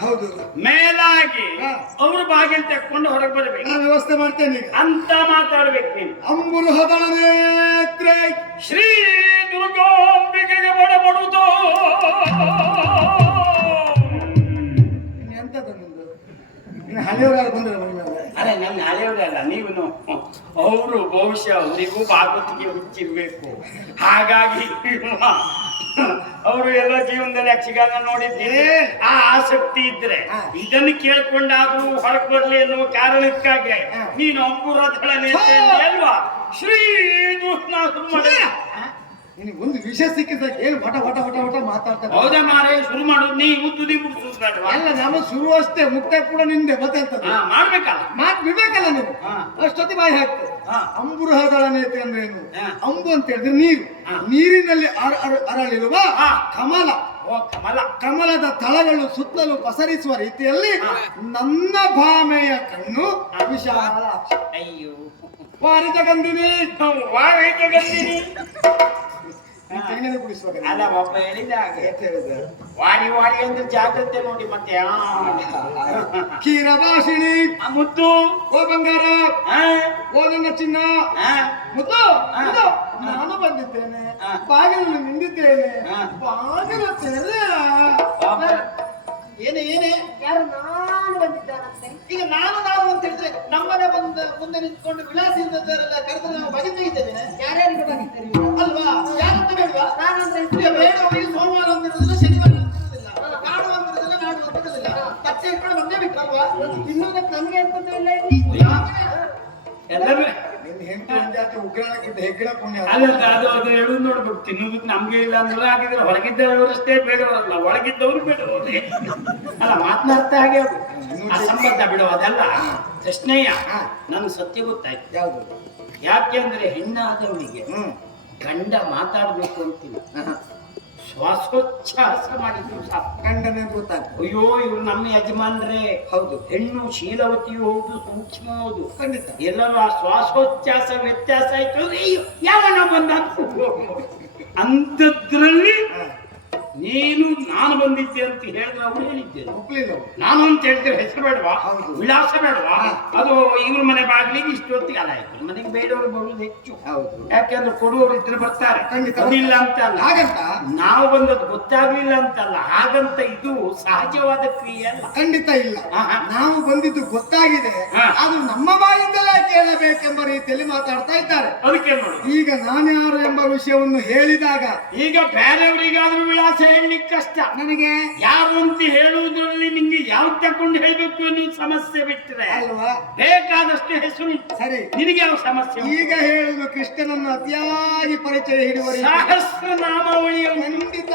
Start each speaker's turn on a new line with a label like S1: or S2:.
S1: ಹೌದು
S2: ಮೇಲಾಗಿ. ಅವ್ರ ಬಾಗಿಲು ತೆಕ್ಕೊಂಡು ಹೊರಗೆ ಬರಬೇಕು.
S1: ನಾನು ವ್ಯವಸ್ಥೆ ಮಾಡ್ತೇನೆ
S2: ಅಂತ ಮಾತಾಡ್ಬೇಕು ನೀನು.
S1: ಅಂಬುರುಹದಳ ನೇತ್ರೆ
S2: ಶ್ರೀ ದುರ್ಗಾಂಬಿಕೆಗೆ ಬಡಬಡುತ್ತೋ
S1: ಎಂತದ ನಿಂದು ಇನ್ನು ಹಳೆಯವರು ಬಂದ್ರೆ ಮನೆ
S2: ಅಲ್ಲ ನನ್ನ ಹಳೆಯವರಲ್ಲ ನೀವು ಅವರು ಬಹುಶಃ ಅವರಿಗೂ ಭಾಗವತಿಗೆ ಹುಚ್ಚಿರ್ಬೇಕು ಹಾಗಾಗಿ ಅವರು ಎಲ್ಲ ಜೀವನದಲ್ಲಿ ಯಕ್ಷಗಾನ ನೋಡಿದ್ದೀನಿ ಆ ಆಸಕ್ತಿ ಇದ್ರೆ. ಇದನ್ನು ಕೇಳ್ಕೊಂಡಾದ್ರೂ ಹೊರಗೆ ಬರ್ಲಿ ಎನ್ನುವ ಕಾರಣಕ್ಕಾಗಿ. ನೀನು ಅಂಬುರಧಳ ನೇತೆ ಅಲ್ವಾ? ಶ್ರೀ
S1: ನಿನಗೆ ಒಂದು ವಿಷ ಸಿಕ್ಕಿದ್ರೆ ಏನು ವಟ ವಟ ವಟ ವಟ ಮಾತಾಡ್ತಾರೆ
S2: ಹೌದಾ ಮಾರೇ ಶುರು ಮಾಡೋದು ನೀವು ತುದಿ ಮುಗಿಸೋದು ಬೇಡವಾ
S1: ಅಲ್ಲ ನಮ್ಮ ಶುರು ಅಷ್ಟೇ ಮುಕ್ತಾಯ ಕೂಡ ನಿಂದೆ
S2: ಹಾ ಮಾಡ್ಬೇಕಲ್ಲ.
S1: ಮಾತು ಬಿಡ್ಬೇಕಲ್ಲ ನೀವು. ಅಷ್ಟೊತ್ತಿ ಬಾಯಿ ಹಾಕ್ತದೆ. ಅಂಬುರುಹದಳ ನೇತೆ ಅಂದ್ರೆ ಏನು? ಅಂಬು ಅಂತ ಹೇಳಿದ್ರೆ ನೀರು. ನೀರಿನಲ್ಲಿ ಅರ- ಅರ- ಅರಳಿರುವ. ಕಮಲ.
S2: ಓ ಕಮಲ.
S1: ಕಮಲದ ತಳಗಳು ಸುತ್ತಲೂ ಪಸರಿಸುವ ರೀತಿಯಲ್ಲಿ ನನ್ನ ಭಾಮೆಯ ಕಣ್ಣು ವಿಶಾಲ
S2: ಅಯ್ಯೋ.
S1: ವಾರಿ ಗಂಧಿನಿ ತೆಂಗಿನ ಕುಡಿಸುವಾಗ
S2: ಅಲ್ಲ ಒಬ್ಬ ಹೇಳಿದ ಹಾಗೆ.
S1: ಅಂತ ಹೇಳಿದೆ.
S2: ವಾಡಿ ವಾಡಿ ಅಂದ್ರೆ ಜಾಗ್ರತೆ ನೋಡಿ ಮತ್ತೆ ಆ.
S1: ಕ್ಷೀರ ಭಾಷಿಣಿ
S2: ಆ ಮುದ್ದು.
S1: ಓ ಬಂಗಾರ.
S2: ಆ,
S1: ಓ ನನ್ನ ಚಿನ್ನ.
S2: ಆ,
S1: ಮುದ್ದು
S2: ಹಾ.
S1: ಮುದ್ದು, ನಾನು ಬಂದಿದ್ದೇನೆ.
S2: ಹಾ.
S1: ಬಾಗಿಲಲ್ಲಿ ನಿಂತಿದ್ದೇನೆ.
S2: ಹಾ.
S1: ಬಾಗಿಲು ತೆರೆ.
S2: ಪಾಪ.
S1: ಏನೇ ಏನೇ.
S3: ಯಾರು ನಾನು ಬಂದಿದ್ದಾನಂತೆ
S1: ಈಗ ನಾನು ನಾವು ಅಂತ ಹೇಳಿದ್ರೆ ನಮ್ಮನೆ ಬಂದ ಮುಂದೆ ನಿಂತ್ಕೊಂಡು ವಿಳಾಸದಿಂದ ಕರೆದ್ರೆ ನಾವು ಬಗೆ ತೆಗಿದ್ದೇವೆ
S3: ಯಾರ್ಯಾರಿಗೆ ಬಂದಿದ್ದೀರಿ?
S2: ಅದು. ಅದು ಹೇಳುದು ನೋಡ್ಬೇಕು. ತಿನ್ನೋದಕ್ಕೆ ನಮ್ಗೆ ಇಲ್ಲ ಅಂದ್ರೆ ಹಾಗಿದ್ರೆ ಹೊರಗಿದ್ದವರಷ್ಟೇ ಬೇಡವರಲ್ಲ. ಒಳಗಿದ್ದವರು ಬೇಡವರೇ. ಅಲ್ಲ ಮಾತನಾಡ್ತಾ ಹಾಗೆ ಅದು. ಆ ಸಂಬಂಧ ಬಿಡು ಅದಲ್ಲ ಕೃಷ್ಣಯ್ಯ ನನ್ಗೆ ಸತ್ಯ ಗೊತ್ತಾಯ್ತು.
S1: ಯಾವುದು?
S2: ಯಾಕೆಂದ್ರೆ ಹೆಣ್ಣಾದವನಿಗೆ
S1: ಹ್ಮ್.
S2: ಗಂಡ ಮಾತಾಡ್ಬೇಕು ಅಂತಿಲ್ಲ ಶ್ವಾಸೋಚ್ಛ್ವಾಸ ಮಾಡಿದ್ರು
S1: ಗಂಡನೇ ಗೊತ್ತಾಗ್ತದೆ.
S2: ಅಯ್ಯೋ ಇವ್ರು ನಮ್ಮ ಯಜಮಾನ್ರೇ.
S1: ಹೌದು.
S2: ಹೆಣ್ಣು ಶೀಲವತಿಯೂ ಹೌದು ಸೂಕ್ಷ್ಮ ಹೌದು.
S1: ಖಂಡಿತ.
S2: ಎಲ್ಲರೂ ಆ ಶ್ವಾಸೋಚ್ಛ್ವಾಸ ವ್ಯತ್ಯಾಸ ಆಯ್ತು ಅಯ್ಯೋ ಯಾವನ ಬಂದ ಅಂಥದ್ರಲ್ಲಿ
S1: ಹಾ.
S2: ನೀನು ನಾನು ಬಂದಿದ್ದೆ ಅಂತ ಹೇಳಿದ್ರೆ ಅವ್ರು ಹೇಳಿದ್ದೆ
S1: ಒಪ್ಲಿಲ್ಲ.
S2: ನಾನು ಅಂತ ಹೇಳಿದ್ರೆ ಹೆಸರು ಬೇಡವಾ. ವಿಳಾಸ ಬೇಡವಾ? ಅದು ಇವ್ರ ಮನೆ ಬಾಗಿಲಿಗೆ ಇಷ್ಟೊತ್ತಿಗೆ ಅಲ್ಲ ಇವ್ರ ಮನೆಗೆ ಬೇಡವರು ಬರುವುದು ಹೆಚ್ಚು.
S1: ಹೌದು.
S2: ಯಾಕೆಂದ್ರೆ ಕೊಡುವವರು ಇದ್ರೆ ಬರ್ತಾರೆ.
S1: ಖಂಡಿತ.
S2: ಅದಿಲ್ಲ ಅಂತ ಅಲ್ಲ
S1: ಹಾಗಂತ?
S2: ನಾವು ಬಂದದ್ದು ಗೊತ್ತಾಗ್ಲಿಲ್ಲ ಅಂತಲ್ಲ. ಹಾಗಂತ ಇದು ಸಹಜವಾದ ಕ್ರಿಯೆ ಅಲ್ಲ.
S1: ಖಂಡಿತ ಇಲ್ಲ. ನಾವು ಬಂದಿದ್ದು ಗೊತ್ತಾಗಿದೆ. ಅದು ನಮ್ಮ ಬಾಯಿಂದಲೇ ರೀತಿಯಲ್ಲಿ ಮಾತಾಡ್ತಾ ಇದ್ದಾರೆ
S2: ಅದಕ್ಕೆ ನೋಡಿ
S1: ಈಗ ನಾನ್ಯಾರು ಎಂಬ ವಿಷಯವನ್ನು ಹೇಳಿದಾಗ
S2: ಈಗ ಬೇರೆಯವರಿಗಾದ್ರೂ ವಿಳಾಸ ಹೇಳಲಿಕ್ಕೆ ಕಷ್ಟ
S1: ನನಗೆ
S2: ಯಾರು ಅಂತ ಹೇಳುವುದರಲ್ಲಿ ನಿಂಗೆ ಯಾವ ತಕೊಂಡು ಹೇಳಬೇಕು ಅನ್ನೋದು ಸಮಸ್ಯೆ ಬಿಟ್ಟರೆ
S1: ಅಲ್ವಾ
S2: ಬೇಕಾದಷ್ಟು ಹೆಸರು.
S1: ಸರಿ
S2: ನಿನಗೆ ಯಾವ ಸಮಸ್ಯೆ
S1: ಈಗ ಹೇಳುದು ಕೃಷ್ಣನನ್ನು ಅತಿಯಾಗಿ ಪರಿಚಯ ಹಿಡುವ.
S2: ಸಹಸ್ರ ನಾಮಾವಳಿಯ.
S1: ಖಂಡಿತ